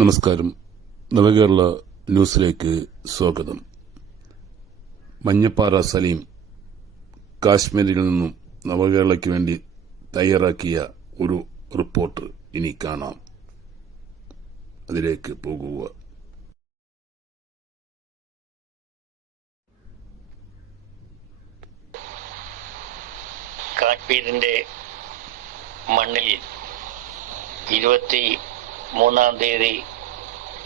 നമസ്കാരം. നവകേരള ന്യൂസിലേക്ക് സ്വാഗതം. മഞ്ഞപ്പാറ സലീം കാശ്മീരിൽ നിന്നും നവകേരളയ്ക്ക് വേണ്ടി തയ്യാറാക്കിയ ഒരു റിപ്പോർട്ട് ഇനി കാണാം. അതിലേക്ക് പോകുക. കാശ്മീരിന്റെ മണ്ണിൽ ഇരുപത്തി മൂന്നാം തീയതി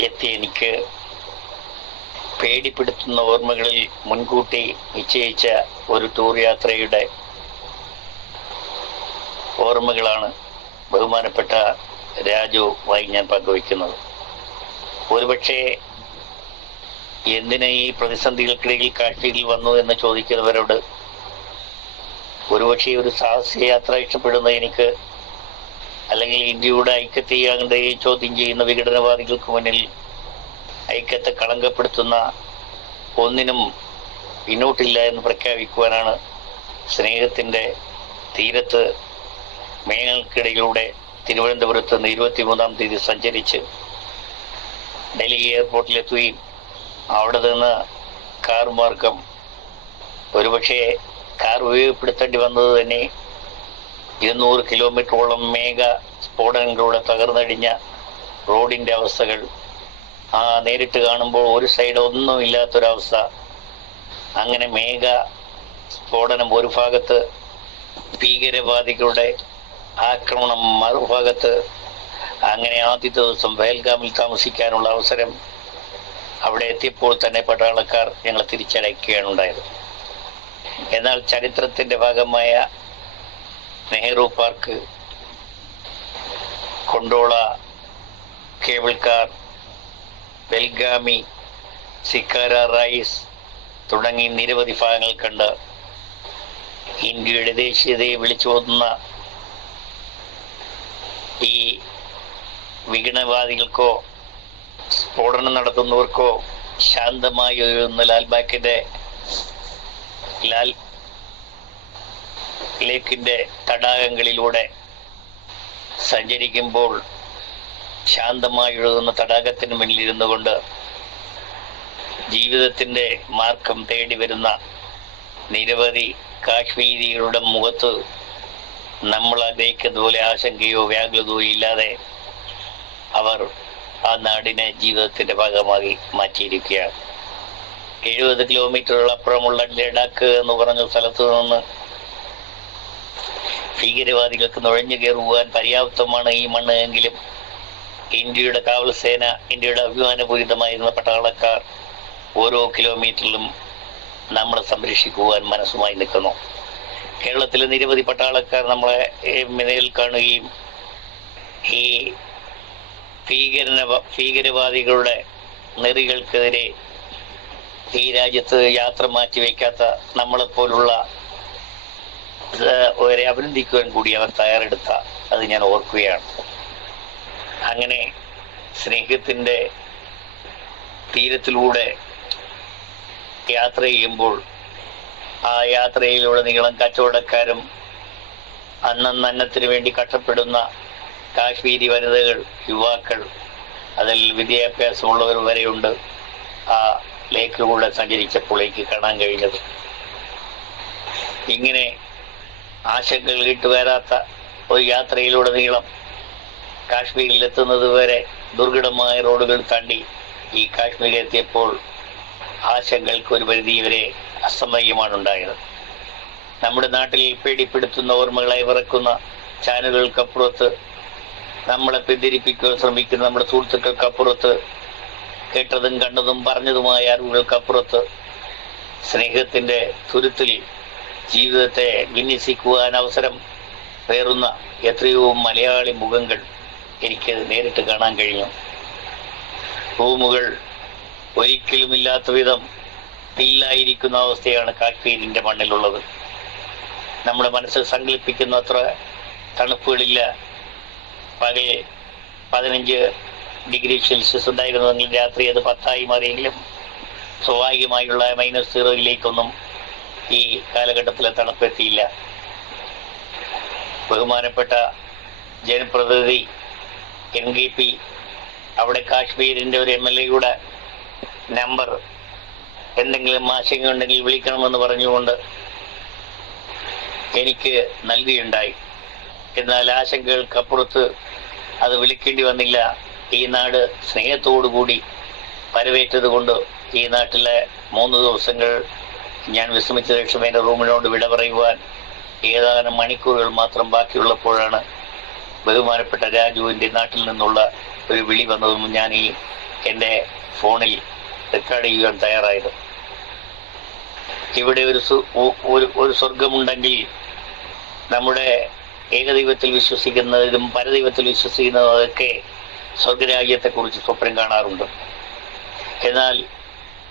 എത്തി. എനിക്ക് പേടിപ്പെടുത്തുന്ന ഓർമ്മകളിൽ മുൻകൂട്ടി നിശ്ചയിച്ച ഒരു ടൂർ യാത്രയുടെ ഓർമ്മകളാണ് ബഹുമാനപ്പെട്ട രാജുവായി ഞാൻ പങ്കുവയ്ക്കുന്നത്. ഒരുപക്ഷെ എന്തിന് ഈ പ്രതിസന്ധികൾക്കിടയിൽ കാശ്മീരിൽ വന്നു എന്ന് ചോദിക്കുന്നവരോട് ഒരുപക്ഷെ ഒരു സാഹസിക യാത്ര ഇഷ്ടപ്പെടുന്ന എനിക്ക് അല്ലെങ്കിൽ ഇന്ത്യയുടെ ഐക്യത്തെ ചോദ്യം ചെയ്യുന്ന വിഘടനവാദികൾക്ക് മുന്നിൽ ഐക്യത്തെ കളങ്കപ്പെടുത്തുന്ന ഒന്നിനും പിന്നോട്ടില്ല എന്ന് പ്രഖ്യാപിക്കുവാനാണ് സ്നേഹത്തിന്റെ തീരത്ത് മേഘങ്ങൾക്കിടയിലൂടെ തിരുവനന്തപുരത്ത് നിന്ന് ഇരുപത്തിമൂന്നാം തീയതി സഞ്ചരിച്ച് ഡൽഹി എയർപോർട്ടിലെത്തുകയും അവിടെ നിന്ന് കാർ മാർഗം ഒരുപക്ഷെ കാർ ഉപയോഗപ്പെടുത്തേണ്ടി വന്നത് തന്നെ ഇരുന്നൂറ് കിലോമീറ്ററോളം മേഘ സ്ഫോടനങ്ങളിലൂടെ തകർന്നടിഞ്ഞ റോഡിന്റെ അവസ്ഥകൾ. ആ നേരിട്ട് കാണുമ്പോൾ ഒരു സൈഡ് ഒന്നും ഇല്ലാത്തൊരവസ്ഥ. അങ്ങനെ മേഘ സ്ഫോടനം ഒരു ഭാഗത്ത് ഭീകരവാദികളുടെ ആക്രമണം മറുഭാഗത്ത് അങ്ങനെ ആദ്യത്തെ ദിവസം വേൽഗാമിൽ താമസിക്കാനുള്ള അവസരം അവിടെ എത്തിയപ്പോൾ തന്നെ പട്ടാളക്കാർ ഞങ്ങളെ തിരിച്ചടയ്ക്കുകയാണ് ഉണ്ടായത്. എന്നാൽ ചരിത്രത്തിന്റെ ഭാഗമായ Nehru park gondola cable car ബെൽഗാമി സിക്കാര റൈസ് തുടങ്ങി നിരവധി ഭാഗങ്ങൾ കണ്ട് ഇന്ത്യയുടെ ദേശീയതയെ വിളിച്ചോതുന്ന ഈ വിഘടനവാദികൾക്കോ സ്ഫോടനം നടത്തുന്നവർക്കോ ശാന്തമായി ഒഴുകുന്ന ലാൽബാക്കിന്റെ ലാൽ ലേക്കിന്റെ തടാകങ്ങളിലൂടെ സഞ്ചരിക്കുമ്പോൾ ശാന്തമായി ഒഴുകുന്ന തടാകത്തിന് മുന്നിൽ ഇരുന്നു കൊണ്ട് ജീവിതത്തിന്റെ മാർഗം തേടി വരുന്ന നിരവധി കാശ്മീരികളുടെ മുഖത്ത് നമ്മൾ ആഗ്രഹിക്കുന്ന പോലെ ആശങ്കയോ വ്യാകുലതയോ ഇല്ലാതെ അവർ ആ നാടിനെ ജീവിതത്തിന്റെ ഭാഗമായി മാറ്റിയിരിക്കുകയാണ്. എഴുപത് കിലോമീറ്ററുകളപ്പുറമുള്ള ലഡാക്ക് എന്ന് പറഞ്ഞ സ്ഥലത്ത് നിന്ന് ഭീകരവാദികൾക്ക് നുഴഞ്ഞു കയറുവാൻ പര്യാപ്തമാണ് ഈ മണ്ണ് എങ്കിലും. ഇന്ത്യയുടെ കാവൽ സേന ഇന്ത്യയുടെ അഭിമാനപൂരിതമായിരുന്ന പട്ടാളക്കാർ ഓരോ കിലോമീറ്ററിലും നമ്മളെ സംരക്ഷിക്കുവാൻ മനസ്സുമായി നിൽക്കുന്നു. കേരളത്തിലെ നിരവധി പട്ടാളക്കാർ നമ്മളെ മിനയിൽ കാണുകയും ഈ ഭീകരന ഭീകരവാദികളുടെ നെറികൾക്കെതിരെ ഈ രാജ്യത്ത് യാത്ര മാറ്റി മാറ്റിവെക്കാത്ത നമ്മളെപ്പോലുള്ള അവരെ അഭിനന്ദിക്കുവാൻ കൂടി അവർ തയ്യാറെടുത്ത അത് ഞാൻ ഓർക്കുകയാണ്. അങ്ങനെ സ്നേഹത്തിന്റെ തീരത്തിലൂടെ യാത്ര ചെയ്യുമ്പോൾ ആ യാത്രയിലൂടെ നീളം കച്ചവടക്കാരും അന്നന്ന് അന്നത്തിന് വേണ്ടി കഷ്ടപ്പെടുന്ന കാശ്മീരി വനിതകൾ യുവാക്കൾ അതിൽ വിദ്യാഭ്യാസമുള്ളവർ വരെയുണ്ട് ആ ലേക്കിലൂടെ സഞ്ചരിച്ചപ്പോൾ എനിക്ക് കാണാൻ കഴിഞ്ഞത്. ഇങ്ങനെ ആശങ്കകൾ ഇട്ടുവരാത്ത ഒരു യാത്രയിലൂടെ നീളം കാശ്മീരിൽ എത്തുന്നത് വരെ ദുർഘടമായ റോഡുകൾ താണ്ടി ഈ കാശ്മീരിൽ എത്തിയപ്പോൾ ആശങ്കകൾക്ക് ഒരു പരിധി വരെ അസമയമാണ് ഉണ്ടായത് നമ്മുടെ നാട്ടിൽ പേടിപ്പെടുത്തുന്ന ഓർമ്മകളായി വിറക്കുന്ന ചാനലുകൾക്കപ്പുറത്ത് നമ്മളെ പിന്തിരിപ്പിക്കുവാൻ ശ്രമിക്കുന്ന നമ്മുടെ സുഹൃത്തുക്കൾക്കപ്പുറത്ത് കേട്ടതും കണ്ടതും പറഞ്ഞതുമായ അറിവുകൾക്കപ്പുറത്ത് സ്നേഹത്തിന്റെ തുരുത്തിൽ ജീവിതത്തെ വിന്യസിക്കുവാൻ അവസരം പേറുന്ന എത്രയോ മലയാളി മുഖങ്ങൾ എനിക്ക് നേരിട്ട് കാണാൻ കഴിഞ്ഞു. റൂമുകൾ ഒരിക്കലും ഇല്ലാത്ത വിധം തില്ലായിരിക്കുന്ന അവസ്ഥയാണ് കാശ്മീരിന്റെ മണ്ണിലുള്ളത്. നമ്മുടെ മനസ്സിൽ സങ്കല്പിക്കുന്ന അത്ര തണുപ്പുകളില്ല. പകൽ പതിനഞ്ച് ഡിഗ്രി സെൽഷ്യസ് ഉണ്ടായിരുന്നെങ്കിൽ രാത്രി അത് പത്തായി മാറിയെങ്കിലും സ്വാഭാവികമായുള്ള മൈനസ് സീറോയിലേക്കൊന്നും ഈ കാലഘട്ടത്തിലെ തണുപ്പെത്തിയില്ല. ബഹുമാനപ്പെട്ട ജനപ്രതിനിധി എൻ കെ പി അവിടെ കാശ്മീരിന്റെ ഒരു എം എൽ എയുടെ നമ്പർ എന്തെങ്കിലും ആശങ്ക ഉണ്ടെങ്കിൽ വിളിക്കണമെന്ന് പറഞ്ഞുകൊണ്ട് എനിക്ക് നൽകുകയുണ്ടായി എന്നാൽ ആശങ്കകൾക്കപ്പുറത്ത് അത് വിളിക്കേണ്ടി വന്നില്ല. ഈ നാട് സ്നേഹത്തോടുകൂടി വരവേറ്റത് കൊണ്ട് ഈ നാട്ടിലെ മൂന്ന് ദിവസങ്ങൾ ഞാൻ വിശ്രമിച്ച ശേഷം എന്റെ റൂമിനോട് വിട പറയുവാൻ ഏതാനും മണിക്കൂറുകൾ മാത്രം ബാക്കിയുള്ളപ്പോഴാണ് ബഹുമാനപ്പെട്ട രാജുവിന്റെ നാട്ടിൽ നിന്നുള്ള ഒരു വിളി വന്നതും ഞാൻ ഈ എന്റെ ഫോണിൽ റെക്കോർഡ് ചെയ്യുവാൻ തയ്യാറായത്. ഇവിടെ ഒരു ഒരു സ്വർഗമുണ്ടെങ്കിൽ നമ്മുടെ ഏകദൈവത്തിൽ വിശ്വസിക്കുന്നതും പരദൈവത്തിൽ വിശ്വസിക്കുന്നതും അതൊക്കെ സ്വർഗരാജ്യത്തെക്കുറിച്ച് സ്വപ്നം കാണാറുണ്ട്. എന്നാൽ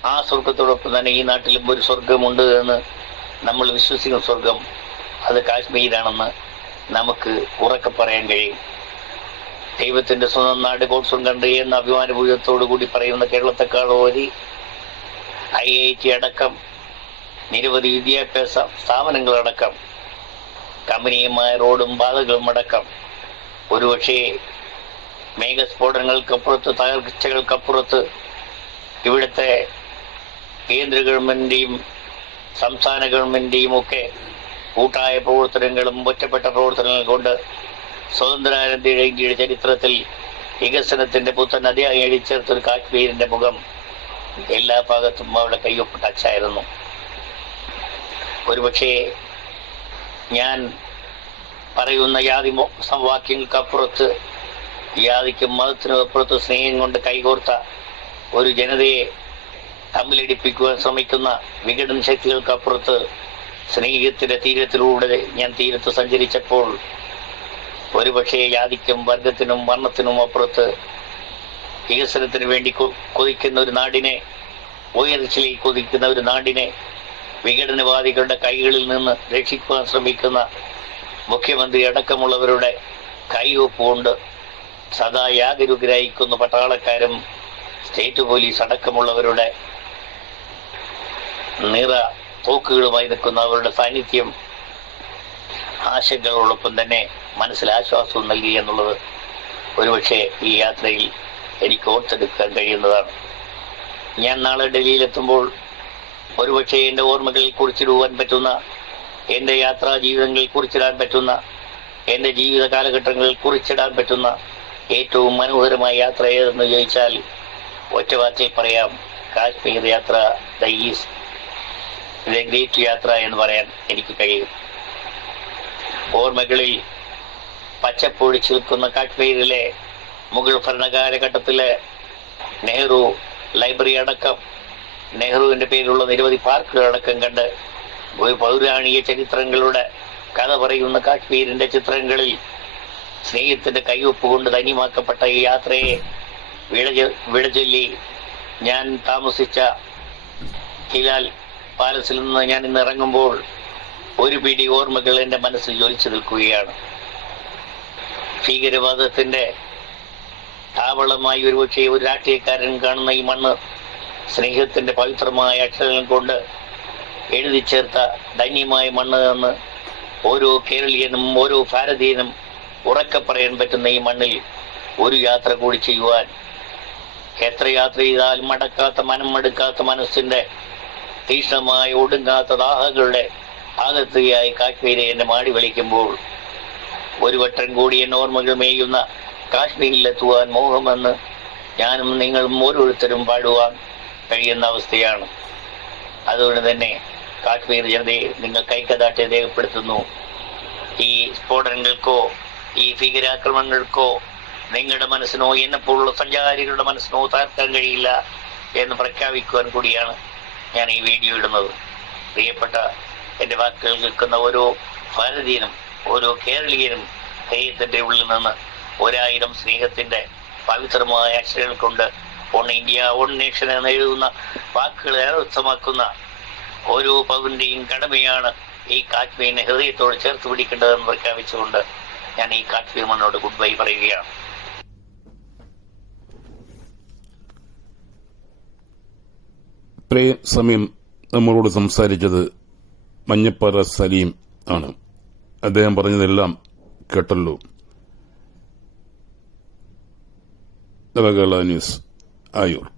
ആ സ്വർഗത്തോടൊപ്പം തന്നെ ഈ നാട്ടിലും ഒരു സ്വർഗമുണ്ട് എന്ന് നമ്മൾ വിശ്വസിക്കുന്ന സ്വർഗം അത് കാശ്മീരാണെന്ന് നമുക്ക് ഉറക്കെ പറയാൻ കഴിയും. ദൈവത്തിന്റെ സ്വന്തം നാട് കോൺസും കണ്ട് എന്ന അഭിമാനഭൂതത്തോടു കൂടി പറയുന്ന കേരളത്തെക്കാൾ ഓരി ഐ ഐ ടി അടക്കം നിരവധി വിദ്യാഭ്യാസ സ്ഥാപനങ്ങളടക്കം കമ്പനിയുമായ റോഡും പാതകളും അടക്കം ഒരുപക്ഷേ മേഘസ്ഫോടനങ്ങൾക്കപ്പുറത്ത് തകർച്ചകൾക്കപ്പുറത്ത് ഇവിടുത്തെ കേന്ദ്ര ഗവൺമെന്റിന്റെയും സംസ്ഥാന ഗവൺമെന്റിന്റെയും ഒക്കെ കൂട്ടായ പ്രവർത്തനങ്ങളും ഒറ്റപ്പെട്ട പ്രവർത്തനങ്ങൾ കൊണ്ട് സ്വതന്ത്രാനന്ദയുടെ ഇന്ത്യയുടെ ചരിത്രത്തിൽ വികസനത്തിന്റെ പുത്തൻ അതിയായി അടിച്ചേർത്തൊരു കാശ്മീരിന്റെ മുഖം എല്ലാ ഭാഗത്തും അവിടെ കയ്യൊപ്പ് ടച്ചായിരുന്നു ഒരുപക്ഷേ ഞാൻ പറയുന്ന മോ- വാക്യങ്ങൾക്കപ്പുറത്ത് യാതിക്കും മതത്തിനും അപ്പുറത്ത് സ്നേഹം കൊണ്ട് കൈകോർത്ത ഒരു ജനതയെ തമ്മിലടിപ്പിക്കുവാൻ ശ്രമിക്കുന്ന വിഘടന ശക്തികൾക്കപ്പുറത്ത് സ്നേഹത്തിന്റെ തീരത്തിലൂടെ ഞാൻ തീരത്ത് സഞ്ചരിച്ചപ്പോൾ ഒരുപക്ഷെ ജാതിക്കും വർഗത്തിനും വർണത്തിനും അപ്പുറത്ത് വികസനത്തിന് വേണ്ടി കൊതിക്കുന്ന ഒരു നാടിനെ ഉയർച്ചയിലേക്ക് കൊതിക്കുന്ന ഒരു നാടിനെ വിഘടനവാദികളുടെ കൈകളിൽ നിന്ന് രക്ഷിക്കുവാൻ ശ്രമിക്കുന്ന മുഖ്യമന്ത്രി അടക്കമുള്ളവരുടെ കൈവപ്പ് കൊണ്ട് സദാ യാഗരുഗ്രഹിക്കുന്ന പട്ടാളക്കാരും സ്റ്റേറ്റ് പോലീസ് അടക്കമുള്ളവരുടെ നിറ തോക്കുകളുമായി നിൽക്കുന്ന അവരുടെ സാന്നിധ്യം ആശങ്കകളോടൊപ്പം തന്നെ മനസ്സിൽ ആശ്വാസവും നൽകി എന്നുള്ളത് ഒരുപക്ഷെ ഈ യാത്രയിൽ എനിക്ക് ഓർത്തെടുക്കാൻ കഴിയുന്നതാണ്. ഞാൻ നാളെ ഡൽഹിയിലെത്തുമ്പോൾ ഒരുപക്ഷെ എന്റെ ഓർമ്മകളിൽ കുറിച്ചിടുവാൻ പറ്റുന്ന എന്റെ യാത്രാ ജീവിതങ്ങളിൽ കുറിച്ചിടാൻ പറ്റുന്ന എന്റെ ജീവിത കാലഘട്ടങ്ങളിൽ കുറിച്ചിടാൻ പറ്റുന്ന ഏറ്റവും മനോഹരമായ യാത്ര ഏതെന്ന് ചോദിച്ചാൽ ഒറ്റവാക്കിൽ പറയാം കാശ്മീർ യാത്ര ദ ഈസ് ദ ഗ്രേറ്റ് യാത്ര എന്ന് പറയാൻ എനിക്ക് കഴിയും. ഓർമ്മകളിൽ പച്ചപ്പൊഴിച്ചു നിൽക്കുന്ന കാശ്മീരിലെ മുഗൾ ഭരണകാലഘട്ടത്തിലെ നെഹ്റു ലൈബ്രറി അടക്കം നെഹ്റുവിന്റെ പേരിലുള്ള നിരവധി പാർക്കുകൾ അടക്കം കണ്ട് ഒരു പൗരാണിക ചരിത്രങ്ങളുടെ കഥ പറയുന്ന കാശ്മീരിന്റെ ചിത്രങ്ങളിൽ സ്നേഹത്തിന്റെ കൈവപ്പ് കൊണ്ട് തനിമാക്കപ്പെട്ട ഈ യാത്രയെ വിടചൊ വിടചൊല്ലി ഞാൻ താമസിച്ച ഹിലാൽ പാലസിൽ നിന്ന് ഞാൻ ഇന്ന് ഇറങ്ങുമ്പോൾ ഒരു പിടി ഓർമ്മകൾ എന്റെ മനസ്സിൽ ജ്വലിച്ചു നിൽക്കുകയാണ്. ഭീകരവാദത്തിന്റെ താവളമായി ഒരുപക്ഷെ ഒരു രാഷ്ട്രീയക്കാരൻ കാണുന്ന ഈ മണ്ണ് സ്നേഹത്തിന്റെ പവിത്രമായ അക്ഷരങ്ങൾ കൊണ്ട് എഴുതി ചേർത്ത ധന്യമായ മണ്ണ് എന്ന് ഓരോ കേരളീയനും ഓരോ ഭാരതീയനും ഉറക്കെ പറയാൻ പറ്റുന്ന ഈ മണ്ണിൽ ഒരു യാത്ര കൂടി ചെയ്യുവാൻ എത്ര യാത്ര ചെയ്താലും മടക്കാത്ത മനം മടുക്കാത്ത മനസ്സിന്റെ തീക്ഷ്ണമായ ഒടുങ്ങാത്ത ദാഹങ്ങളുടെ ആകത്തുകയായി കാശ്മീരെ എന്നെ മാടി വിളിക്കുമ്പോൾ ഒരു വട്ടം കൂടി എന്നെ ഓർമ്മകൾ മേയുന്ന കാശ്മീരിലെത്തുവാൻ മോഹമെന്ന് ഞാനും നിങ്ങളും ഓരോരുത്തരും പാടുവാൻ കഴിയുന്ന അവസ്ഥയാണ്. അതുകൊണ്ട് തന്നെ കാശ്മീർ ജനതയെ നിങ്ങൾ കൈക്കഥാട്ടെ രേഖപ്പെടുത്തുന്നു. ഈ സ്ഫോടനങ്ങൾക്കോ ഈ ഭീകരാക്രമണങ്ങൾക്കോ നിങ്ങളുടെ മനസ്സിനോ എന്നെപ്പോലുള്ള സഞ്ചാരികളുടെ മനസ്സിനോ താർക്കാൻ കഴിയില്ല എന്ന് പ്രഖ്യാപിക്കുവാൻ കൂടിയാണ്. ഞാൻ ഈ വീഡിയോ ഇടുന്നത്. പ്രിയപ്പെട്ട എന്റെ വാക്കുകൾ കേൾക്കുന്ന ഓരോ ഭാരതീയനും ഓരോ കേരളീയനും ദൈവത്തിന്റെ ഉള്ളിൽ നിന്ന് ഒരായിരം സ്നേഹത്തിന്റെ പവിത്രമായ അക്ഷരങ്ങൾ കൊണ്ട് ഓൺ ഇന്ത്യ ഓൺ നേഷൻ എന്ന് എഴുതുന്ന വാക്കുകൾ അർത്ഥമാക്കുന്ന ഓരോ പൗരന്റെയും കടമയാണ് ഈ കാശ്മീരിനെ ഹൃദയത്തോട് ചേർത്ത് പിടിക്കേണ്ടതെന്ന് പ്രഖ്യാപിച്ചുകൊണ്ട് ഞാൻ ഈ കാശ്മീർ മണ്ണോട് ഗുഡ് ബൈ പറയുകയാണ്. ഇത്രയും സമയം നമ്മളോട് സംസാരിച്ചത് മഞ്ഞപ്പാറ സലീം ആണ്. അദ്ദേഹം പറഞ്ഞതെല്ലാം കേട്ടല്ലോ. നവകേരള ന്യൂസ് ആയൂർ.